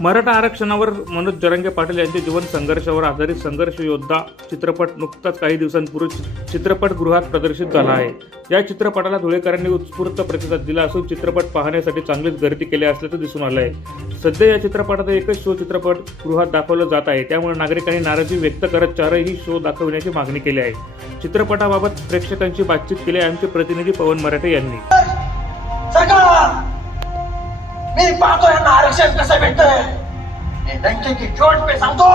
मराठा आरक्षणावर मनोज जरांगे पाटील यांच्या जीवन संघर्षावर आधारित संघर्ष योद्धा चित्रपट नुकताच काही दिवसांपूर्वी चित्रपटगृहात प्रदर्शित झाला आहे. या चित्रपटाला धुळेकरांनी उत्स्फूर्त प्रतिसाद दिला असून चित्रपट पाहण्यासाठी चांगलीच गर्दी केली असल्याचं दिसून आलं आहे सध्या या चित्रपटाचा एकच शो चित्रपटगृहात दाखवला जात आहे. त्यामुळे नागरिकांनी नाराजी व्यक्त करत चारही शो दाखवण्याची मागणी केली आहे. चित्रपटाबाबत प्रेक्षकांशी बातचीत केली आहे आमचे प्रतिनिधी पवन मराठे यांनी. मी पाहतो यांना आरक्षण कसं भेटतंय. मी बँकेची चोट पे सांगतो.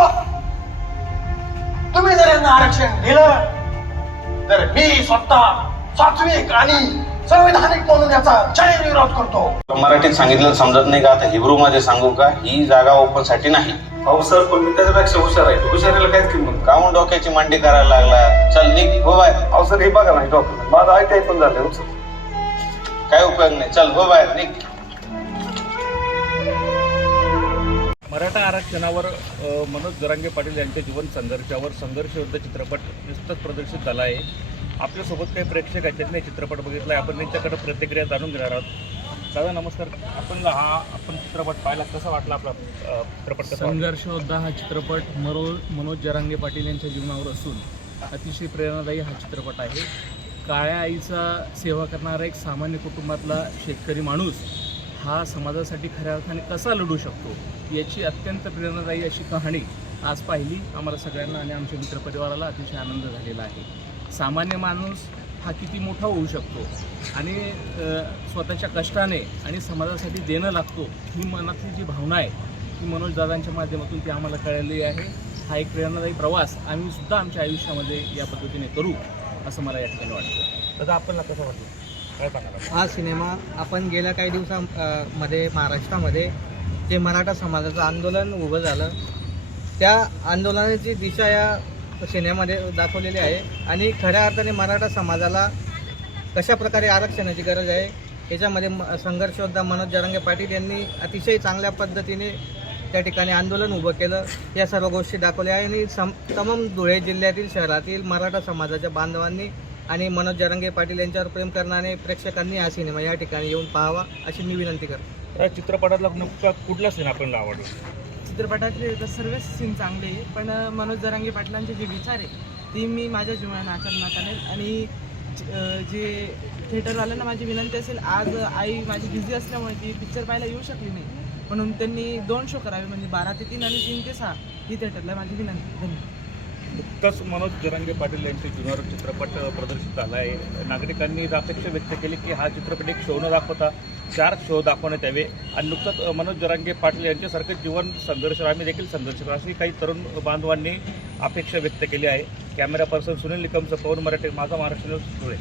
तुम्ही जर यांना आरक्षण दिलं तर मी स्वतः सात्विक आणि संविधानिक म्हणून याचा जाहीर विरोध करतो. मराठीत सांगितलं समजत नाही का? आता हिब्रू मध्ये सांगू का? ही जागा ओपनसाठी नाही. अहो सर पण मी त्याच्यापेक्षा हुशार आहे. हुशारीला काहीच किंमत का म्हणून डोक्याची मांडी करायला लागला? चल निघ. हो बाय. अहो सर हे बघा नाही डॉक्टर माझं आय पण झालं सर काय उपयोग नाही. चल हो बाहेर निघ. मराठा आरक्षणावर मनोज जरांगे पाटील यांच्या जीवन संघर्षावर संघर्ष युद्ध चित्रपट नुसतंच प्रदर्शित झाला आहे. आपल्यासोबत काही प्रेक्षक आहेत त्यांनी चित्रपट बघितला आहे आपण त्यांच्याकडे प्रतिक्रिया जाणून घेणार आहोत. दादा नमस्कार. आपण हा आपण चित्रपट पाहिला. कसा वाटला आपला चित्रपट संघर्षयोद्धा हा चित्रपट मरो मनोज जरांगे पाटील यांच्या जीवनावर असून अतिशय प्रेरणादायी हा चित्रपट आहे. काळ्या आईचा सेवा करणारा एक सामान्य कुटुंबातला शेतकरी माणूस हा समाजासाठी खऱ्या अर्थाने कसा लढू शकतो याची अत्यंत प्रेरणादायी अशी कहाणी आज पाहिली. आम्हाला सगळ्यांना आणि आमच्या मित्रपरिवाराला अतिशय आनंद झालेला आहे. सामान्य माणूस हा किती मोठा होऊ शकतो आणि स्वतःच्या कष्टाने आणि समाजासाठी देणं लागतो ही मनातली जी भावना आहे ती मनोज दादांच्या माध्यमातून ती आम्हाला कळलेली आहे. हा एक प्रेरणादायी प्रवास आम्ही सुद्धा आमच्या आयुष्यामध्ये या पद्धतीने करू असं मला या ठिकाणी वाटतं. दादा आपल्याला कसं वाटलं हा सिनेमा आपण गेल्या काही दिवसां मध्ये महाराष्ट्रामध्ये जे मराठा समाजाचं आंदोलन उभं झालं त्या आंदोलनाची दिशा या सिनेमामध्ये दाखवलेली आहे. आणि खऱ्या अर्थाने मराठा समाजाला कशा प्रकारे आरक्षणाची गरज आहे याच्यामध्ये म- संघर्षयोद्धा मनोज जरांगे पाटील यांनी अतिशय चांगल्या पद्धतीने त्या ठिकाणी आंदोलन उभं केलं. या सर्व गोष्टी दाखवल्या आहे. आणि सम तमाम धुळे जिल्ह्यातील शहरातील मराठा समाजाच्या बांधवांनी आणि मनोज जरांगे पाटील यांच्यावर प्रेम करणारे प्रेक्षकांनी हा सिनेमा या ठिकाणी येऊन पाहावा अशी मी विनंती करतो. या चित्रपटातला नेमका कुठला सीन आपल्याला आवडला? चित्रपटातले तर सर्वच सीन चांगले आहे पण मनोज जरांगे पाटलांचे जे विचार आहे ते मी माझ्या जीवनात आचरणात आणेल आणि जे थिएटरवाल्यांना माझी विनंती असेल आज आई माझी बिझी असल्यामुळे ती पिक्चर पाहायला येऊ शकली नाही. म्हणून त्यांनी दोन शो करावे म्हणजे बारा ते तीन आणि तीन ते सहा ही थिएटरला माझी विनंती. धन्यवाद. नुकताच मनोज जरांगे पाटील यांचे जुनार चित्रपट प्रदर्शित झाला आहे नागरिकांनी अपेक्षा व्यक्त केली की हा चित्रपट एक शो न दाखवता चार शो दाखवण्यात यावे. आणि नुकताच मनोज जरांगे पाटील यांच्यासारखे जीवन संघर्ष आम्ही देखील संघर्ष करू. अशी काही तरुण बांधवांनी अपेक्षा व्यक्त केली आहे. कॅमेरा पर्सन सुनील निकमचं पवन मराठे माझा महाराष्ट्र न्यूज धुळे.